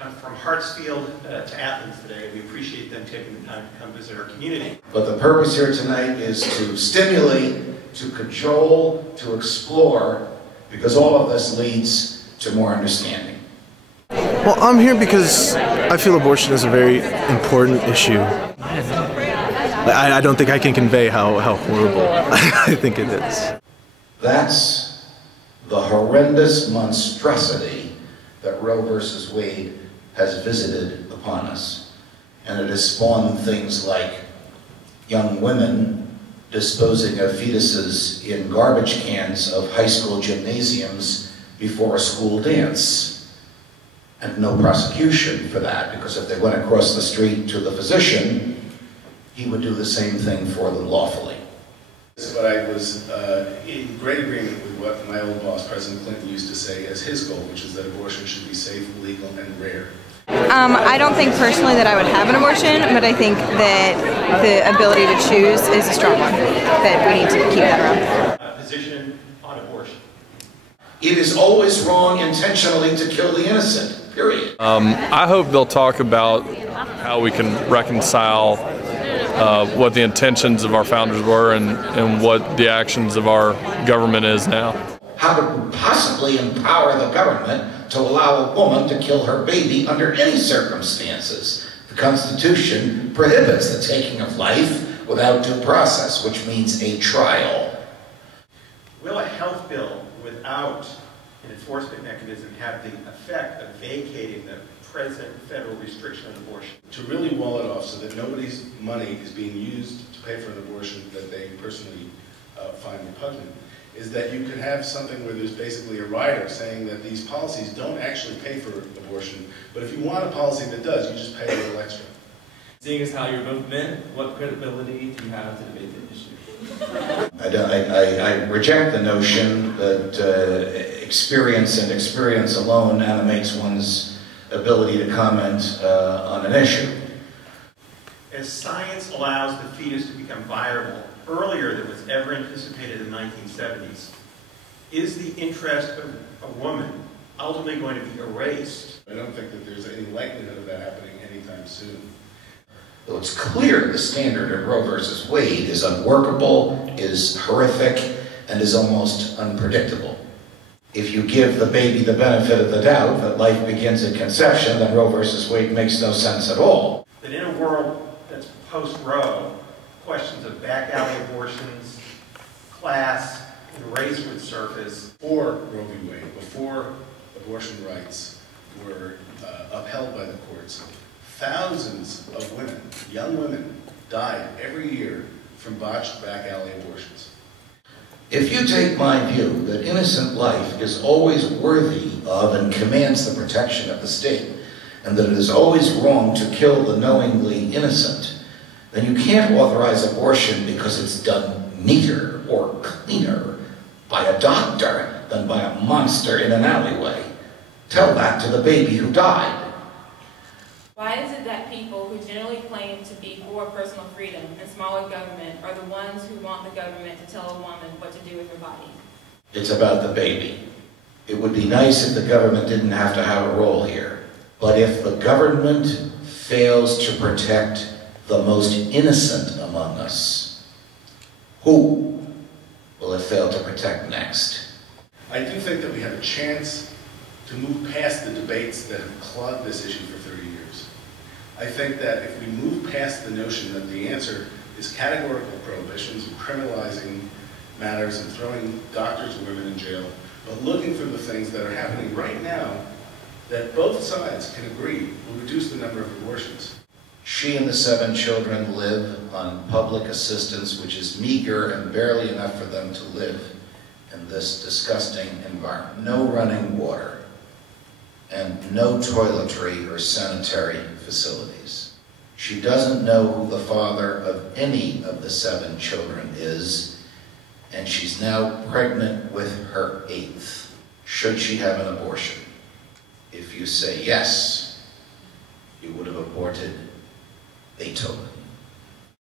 From Hartsfield to Athens today. We appreciate them taking the time to come visit our community. But the purpose here tonight is to stimulate, to cajole, to explore, because all of this leads to more understanding. Well, I'm here because I feel abortion is a very important issue. I don't think I can convey how horrible I think it is. That's the horrendous monstrosity that Roe versus Wade has visited upon us. And it has spawned things like young women disposing of fetuses in garbage cans of high school gymnasiums before a school dance. And no prosecution for that, because if they went across the street to the physician, he would do the same thing for them lawfully. But I was in great agreement with what my old boss, President Clinton, used to say as his goal, which is that abortion should be safe, legal, and rare. I don't think personally that I would have an abortion, but I think that the ability to choose is a strong one, that we need to keep that around. Position on abortion. It is always wrong intentionally to kill the innocent, period. I hope they'll talk about how we can reconcile what the intentions of our founders were and what the actions of our government is now. How could we possibly empower the government to allow a woman to kill her baby under any circumstances? The Constitution prohibits the taking of life without due process, which means a trial. Will a health bill without an enforcement mechanism have the effect of vacating the present federal restriction on abortion? To really wall it off so that nobody's money is being used to pay for an abortion that they personally find repugnant, is that you could have something where there's basically a rider saying that these policies don't actually pay for abortion, but if you want a policy that does, you just pay a little extra. Seeing as how you're both men, what credibility do you have to debate the issue? I reject the notion that experience and experience alone animates one's ability to comment on an issue. As science allows the fetus to become viable earlier than was ever anticipated in the 1970s, is the interest of a woman ultimately going to be erased? I don't think that there's any likelihood of that happening anytime soon. Though it's clear the standard in Roe versus Wade is unworkable, is horrific, and is almost unpredictable. If you give the baby the benefit of the doubt that life begins at conception, then Roe versus Wade makes no sense at all. That in a world that's post-Roe, questions of back alley abortions, class, and race would surface. Before Roe v. Wade, before abortion rights were upheld by the courts, thousands of women, young women, died every year from botched back alley abortions. If you take my view that innocent life is always worthy of and commands the protection of the state, and that it is always wrong to kill the knowingly innocent, then you can't authorize abortion because it's done neater or cleaner by a doctor than by a monster in an alleyway. Tell that to the baby who died. Why is it that people who generally claim to be for personal freedom and smaller government are the ones who want the government to tell a woman what to do with her body? It's about the baby. It would be nice if the government didn't have to have a role here. But if the government fails to protect the most innocent among us, who will it fail to protect next? I do think that we have a chance to move past the debates that have clogged this issue for 30 years. I think that if we move past the notion that the answer is categorical prohibitions and criminalizing matters and throwing doctors and women in jail, but looking for the things that are happening right now that both sides can agree will reduce the number of abortions. She and the 7 children live on public assistance, which is meager and barely enough for them to live in this disgusting environment. No running water and no toiletry or sanitary facilities. She doesn't know who the father of any of the 7 children is, and she's now pregnant with her 8th. Should she have an abortion? If you say yes, you would have aborted Beethoven.